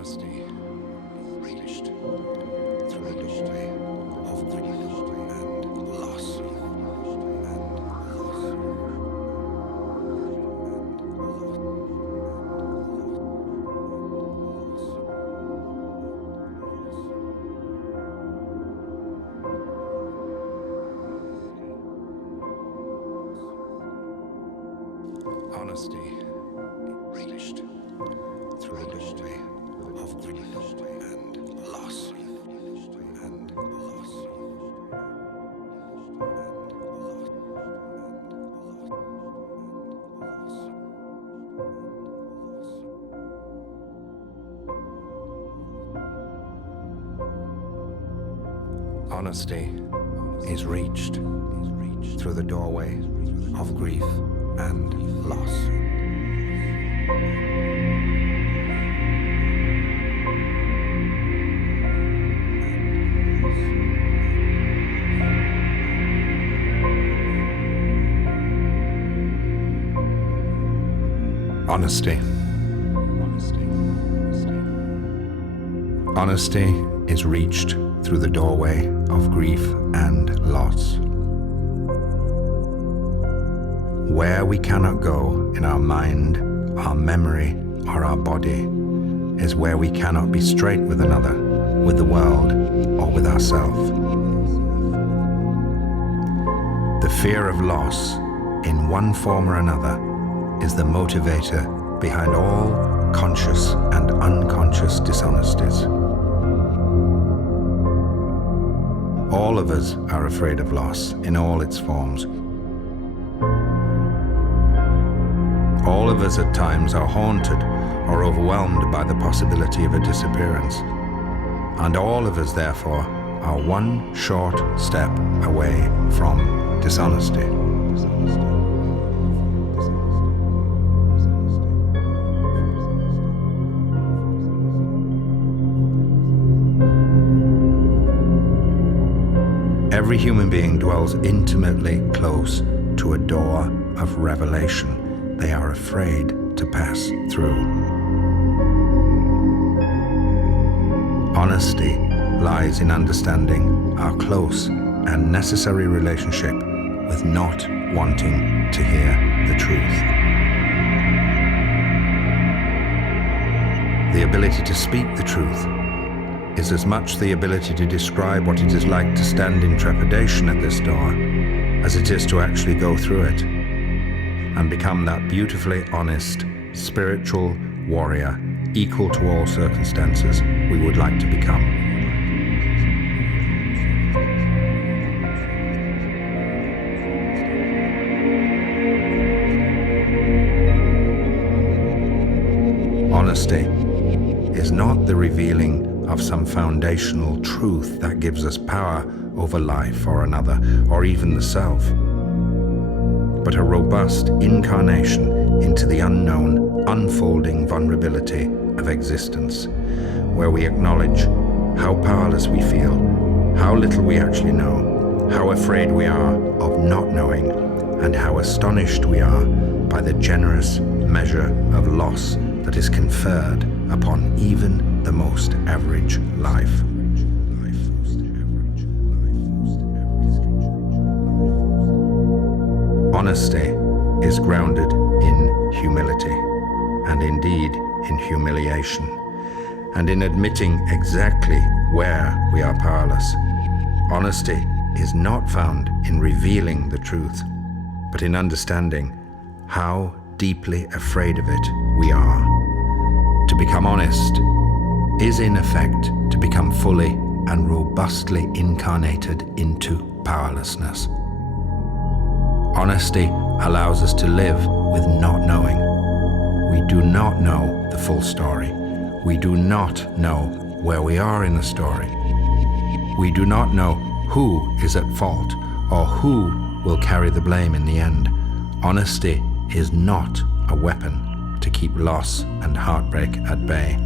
Honesty reached through the doorway of grief and loss. Honesty reached through the doorway of grief and loss. Honesty is reached through the doorway of grief and loss. Honesty. Honesty is reached through the doorway of grief and loss. Where we cannot go in our mind, our memory, or our body is where we cannot be straight with another, with the world, or with ourselves. The fear of loss, in one form or another, is the motivator behind all conscious and unconscious dishonesties. All of us are afraid of loss in all its forms. All of us at times are haunted or overwhelmed by the possibility of a disappearance. And all of us, therefore, are one short step away from dishonesty. Every human being dwells intimately close to a door of revelation they are afraid to pass through. Honesty lies in understanding our close and necessary relationship with not wanting to hear the truth. The ability to speak the truth is as much the ability to describe what it is like to stand in trepidation at this door as it is to actually go through it and become that beautifully honest, spiritual warrior equal to all circumstances we would like to become. Honesty is not the revealing of some foundational truth that gives us power over life or another, or even the self, but a robust incarnation into the unknown, unfolding vulnerability of existence, where we acknowledge how powerless we feel, how little we actually know, how afraid we are of not knowing, and how astonished we are by the generous measure of loss that is conferred upon even the most average life. Honesty is grounded in humility, and indeed in humiliation, and in admitting exactly where we are powerless. Honesty is not found in revealing the truth, but in understanding how deeply afraid of it we are. To become honest is in effect to become fully and robustly incarnated into powerlessness. Honesty allows us to live with not knowing. We do not know the full story. We do not know where we are in the story. We do not know who is at fault or who will carry the blame in the end. Honesty is not a weapon to keep loss and heartbreak at bay.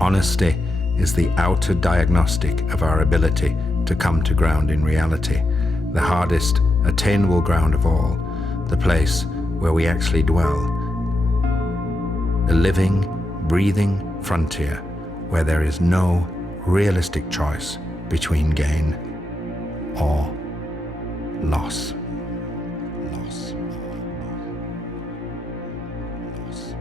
Honesty is the outer diagnostic of our ability to come to ground in reality, the hardest attainable ground of all, the place where we actually dwell. The living, breathing frontier where there is no realistic choice between gain or loss. Loss. Loss.